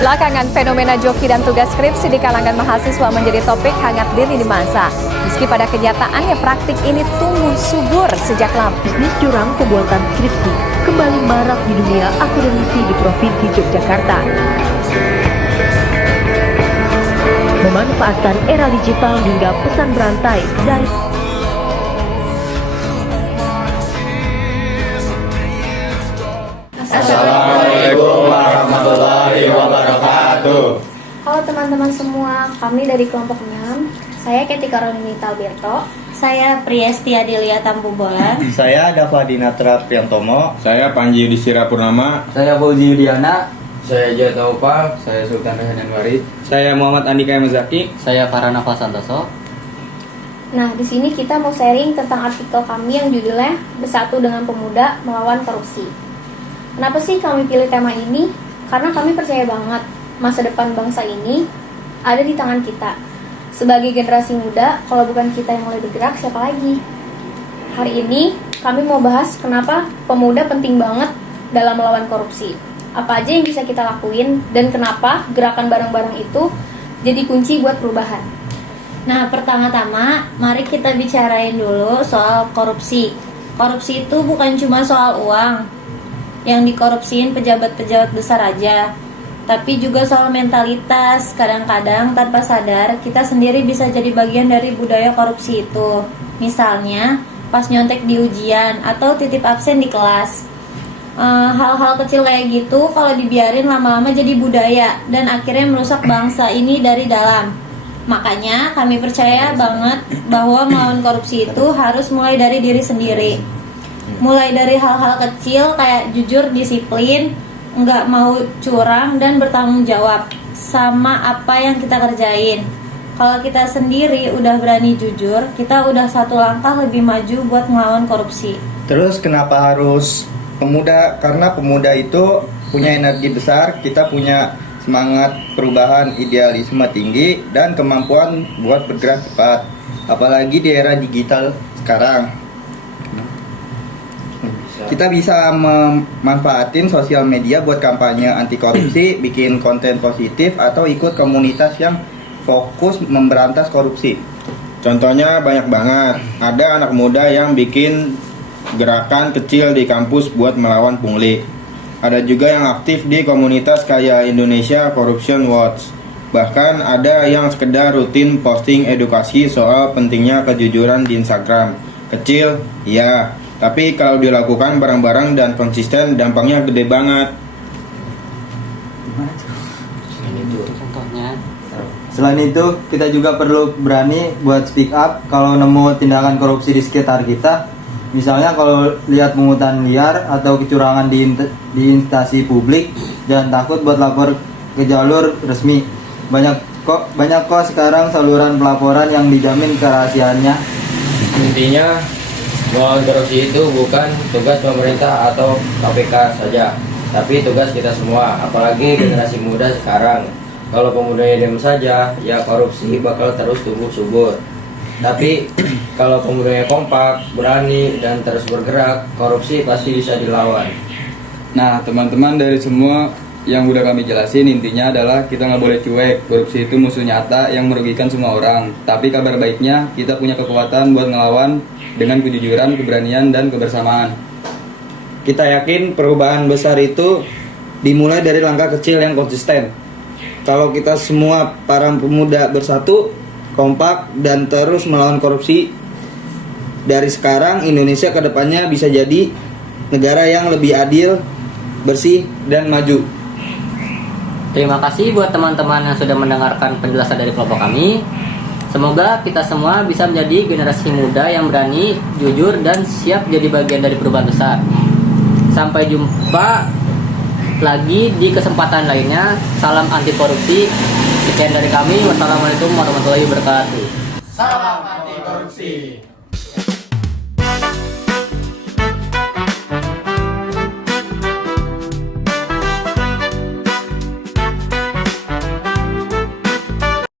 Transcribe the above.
Belakangan, fenomena joki dan tugas skripsi di kalangan mahasiswa menjadi topik hangat di lini masa. Meski pada kenyataannya praktik ini tumbuh subur sejak lama. Bisnis curang pembuatan skripsi kembali marak di dunia akademisi di Provinsi Yogyakarta. Memanfaatkan era digital hingga pesan berantai dari Assalamualaikum warahmatullahi wabarakatuh. Halo teman-teman semua, kami dari kelompok 6. Saya Keti Karolini Talberto. Saya Priesti Adelia Tambubolan. Saya Dava Dinatra Priantomo. Saya Panji Yudhistira Purnama. Saya Fauzi Yudiana. Saya Jaya Taufal. Saya Sultan Rehanan Warid. Saya Muhammad Andika Yamazaki. Saya Farhana Santoso. Nah, di sini kita mau sharing tentang artikel kami yang judulnya Bersatu dengan Pemuda Melawan Korupsi. Kenapa sih kami pilih tema ini? Karena kami percaya banget masa depan bangsa ini ada di tangan kita. Sebagai generasi muda, kalau bukan kita yang mulai bergerak, siapa lagi? Hari ini kami mau bahas kenapa pemuda penting banget dalam melawan korupsi. Apa aja yang bisa kita lakuin dan kenapa gerakan bareng-bareng itu jadi kunci buat perubahan. Nah, pertama-tama mari kita bicarain dulu soal korupsi. Korupsi itu bukan cuma soal uang yang dikorupsiin pejabat-pejabat besar aja, tapi juga soal mentalitas. Kadang-kadang tanpa sadar kita sendiri bisa jadi bagian dari budaya korupsi itu. Misalnya pas nyontek di ujian atau titip absen di kelas. Hal-hal kecil kayak gitu kalau dibiarin lama-lama jadi budaya dan akhirnya merusak bangsa ini dari dalam. Makanya kami percaya banget bahwa melawan korupsi itu harus mulai dari diri sendiri. Mulai dari hal-hal kecil kayak jujur, disiplin, nggak mau curang, dan bertanggung jawab sama apa yang kita kerjain. Kalau kita sendiri udah berani jujur, kita udah satu langkah lebih maju buat ngelawan korupsi. Terus kenapa harus pemuda? Karena pemuda itu punya energi besar, kita punya semangat perubahan, idealisme tinggi, dan kemampuan buat bergerak cepat. Apalagi di era digital sekarang. Kita bisa memanfaatin sosial media buat kampanye anti korupsi, bikin konten positif, atau ikut komunitas yang fokus memberantas korupsi. Contohnya banyak banget. Ada anak muda yang bikin gerakan kecil di kampus buat melawan pungli. Ada juga yang aktif di komunitas kayak Indonesia Corruption Watch. Bahkan ada yang sekedar rutin posting edukasi soal pentingnya kejujuran di Instagram. Kecil, ya. Tapi kalau dilakukan bareng-bareng dan konsisten, dampaknya gede banget. Selain itu, kita juga perlu berani buat speak up kalau nemu tindakan korupsi di sekitar kita. Misalnya kalau lihat pungutan liar atau kecurangan di instansi publik, jangan takut buat lapor ke jalur resmi. Banyak kok sekarang saluran pelaporan yang dijamin kerahasiaannya. Intinya, melawan korupsi itu bukan tugas pemerintah atau KPK saja, tapi tugas kita semua, apalagi generasi muda sekarang. Kalau pemudanya diam saja, ya korupsi bakal terus tumbuh subur. Tapi kalau pemudanya kompak, berani, dan terus bergerak, korupsi pasti bisa dilawan. Nah, teman-teman, dari semua yang udah kami jelasin, intinya adalah kita nggak boleh cuek. Korupsi itu musuh nyata yang merugikan semua orang. Tapi kabar baiknya, kita punya kekuatan buat ngelawan dengan kejujuran, keberanian, dan kebersamaan. Kita yakin perubahan besar itu dimulai dari langkah kecil yang konsisten. Kalau kita semua para pemuda bersatu, kompak, dan terus melawan korupsi, dari sekarang Indonesia ke depannya bisa jadi negara yang lebih adil, bersih, dan maju. Terima kasih buat teman-teman yang sudah mendengarkan penjelasan dari kelompok kami. Semoga kita semua bisa menjadi generasi muda yang berani, jujur, dan siap jadi bagian dari perubahan besar. Sampai jumpa lagi di kesempatan lainnya. Salam anti korupsi. Sekian dari kami. Wassalamualaikum warahmatullahi wabarakatuh. Salam anti korupsi.